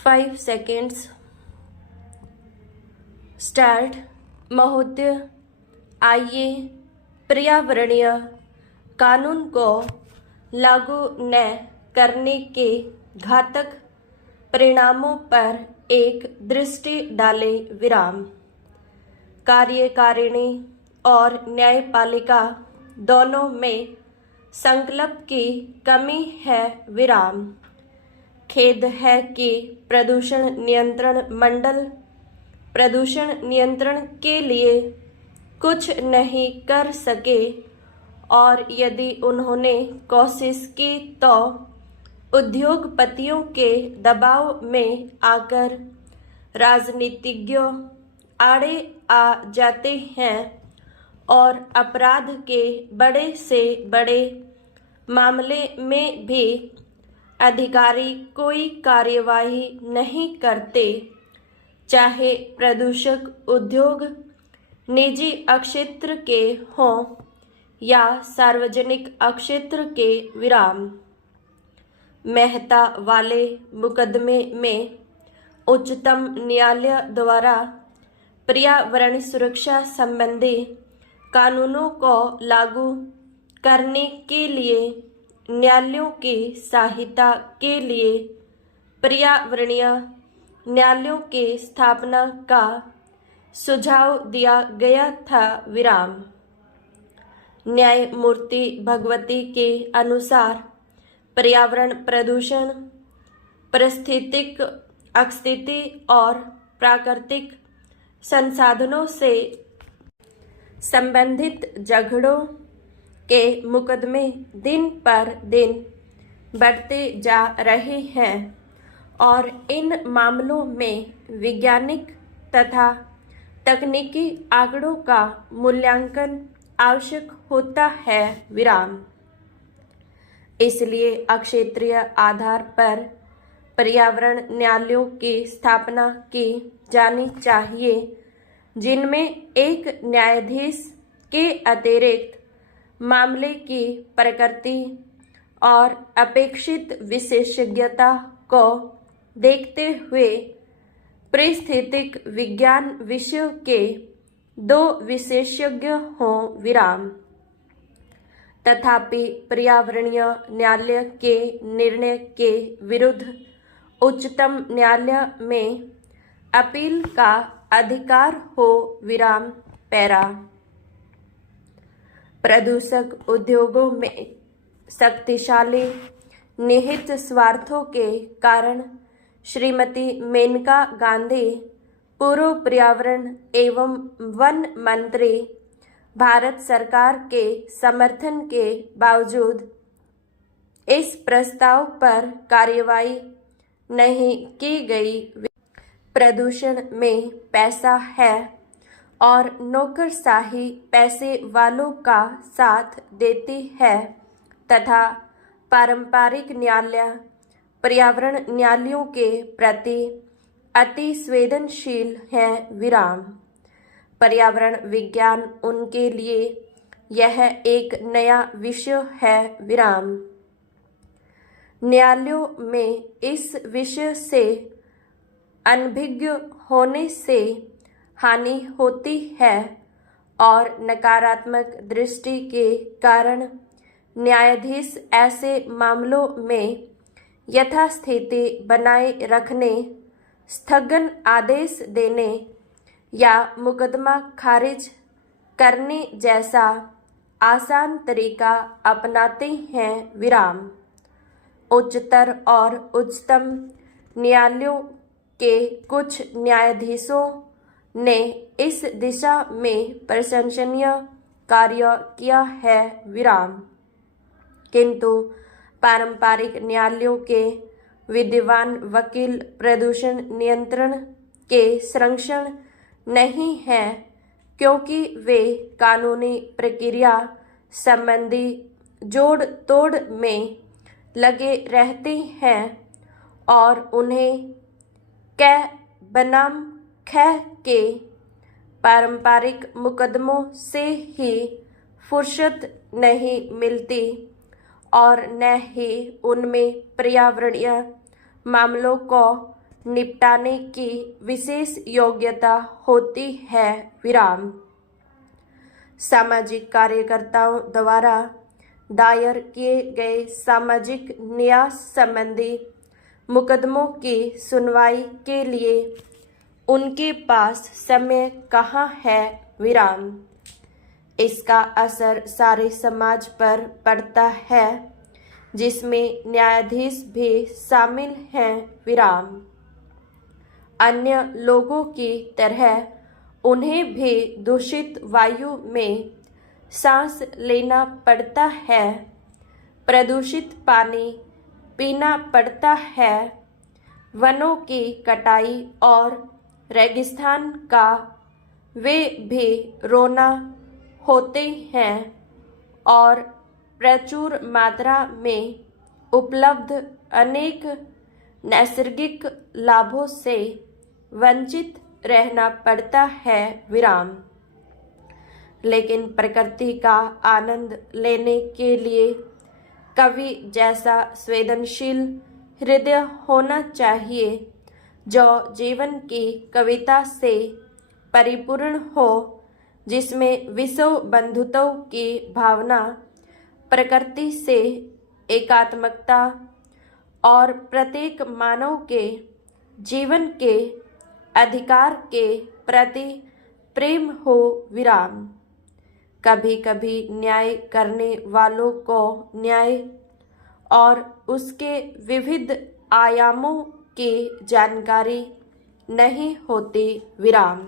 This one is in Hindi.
5 seconds. स्टार्ट। महोदय, आइए पर्यावरणीय कानून को लागू न करने के घातक परिणामों पर एक दृष्टि डालें। विराम। कार्यकारिणी और न्यायपालिका दोनों में संकल्प की कमी है। विराम। खेद है कि प्रदूषण नियंत्रण मंडल प्रदूषण नियंत्रण के लिए कुछ नहीं कर सके, और यदि उन्होंने कोशिश की तो उद्योगपतियों के दबाव में आकर राजनीतिज्ञों आड़े आ जाते हैं और अपराध के बड़े से बड़े मामले में भी अधिकारी कोई कार्यवाही नहीं करते, चाहे प्रदूषक उद्योग निजी अक्षेत्र के हों या सार्वजनिक अक्षेत्र के। विराम। मेहता वाले मुकदमे में उच्चतम न्यायालय द्वारा पर्यावरण सुरक्षा संबंधी कानूनों को लागू करने के लिए न्यायालयों की सहायता के लिए पर्यावरणीय न्यायालयों की स्थापना का सुझाव दिया गया था। विराम। न्यायमूर्ति भगवती के अनुसार पर्यावरण प्रदूषण पारिस्थितिक अस्थिति और प्राकृतिक संसाधनों से संबंधित झगड़ों के मुकदमे दिन पर दिन बढ़ते जा रहे हैं, और इन मामलों में वैज्ञानिक तथा तकनीकी आंकड़ों का मूल्यांकन आवश्यक होता है। विराम। इसलिए अक्षेत्रीय आधार पर पर्यावरण न्यायालयों की स्थापना की जानी चाहिए, जिनमें एक न्यायाधीश के अतिरिक्त मामले की प्रकृति और अपेक्षित विशेषज्ञता को देखते हुए पारिस्थितिक विज्ञान विषयों के 2 विशेषज्ञ हों। विराम। तथापि पर्यावरणीय न्यायालय के निर्णय के विरुद्ध उच्चतम न्यायालय में अपील का अधिकार हो। विराम। पैरा। प्रदूषक उद्योगों में शक्तिशाली निहित स्वार्थों के कारण श्रीमती मेनका गांधी, पूर्व पर्यावरण एवं वन मंत्री, भारत सरकार के समर्थन के बावजूद इस प्रस्ताव पर कार्यवाही नहीं की गई। प्रदूषण में पैसा है और नौकरशाही पैसे वालों का साथ देती है, तथा पारंपरिक न्यायालय पर्यावरण न्यायालयों के प्रति अति संवेदनशील हैं। विराम। पर्यावरण विज्ञान उनके लिए यह एक नया विषय है। विराम। न्यायालयों में इस विषय से अनभिज्ञ होने से हानि होती है, और नकारात्मक दृष्टि के कारण न्यायाधीश ऐसे मामलों में यथास्थिति बनाए रखने, स्थगन आदेश देने या मुकदमा खारिज करने जैसा आसान तरीका अपनाते हैं। विराम। उच्चतर और उच्चतम न्यायालयों के कुछ न्यायाधीशों ने इस दिशा में प्रशंसनीय कार्य किया है। विराम। किंतु पारंपरिक न्यायालयों के विद्वान वकील प्रदूषण नियंत्रण के संरक्षण नहीं हैं, क्योंकि वे कानूनी प्रक्रिया संबंधी जोड़ तोड़ में लगे रहते हैं और उन्हें कै बनाम खै के पारंपरिक मुकदमों से ही फुर्सत नहीं मिलती और न ही उनमें पर्यावरणीय मामलों को निपटाने की विशेष योग्यता होती है। विराम। सामाजिक कार्यकर्ताओं द्वारा दायर किए गए सामाजिक न्याय संबंधी मुकदमों की सुनवाई के लिए उनके पास समय कहाँ है। विराम। इसका असर सारे समाज पर पड़ता है, जिसमें न्यायाधीश भी शामिल हैं। विराम। अन्य लोगों की तरह उन्हें भी दूषित वायु में सांस लेना पड़ता है, प्रदूषित पानी पीना पड़ता है, वनों की कटाई और रेगिस्तान का वे भी रोना होते हैं और प्रचुर मात्रा में उपलब्ध अनेक नैसर्गिक लाभों से वंचित रहना पड़ता है। विराम। लेकिन प्रकृति का आनंद लेने के लिए कवि जैसा संवेदनशील हृदय होना चाहिए, जो जीवन की कविता से परिपूर्ण हो, जिसमें विश्व बंधुत्व की भावना, प्रकृति से एकात्मकता और प्रत्येक मानव के जीवन के अधिकार के प्रति प्रेम हो। विराम। कभी कभी न्याय करने वालों को न्याय और उसके विविध आयामों की जानकारी नहीं होती। विराम।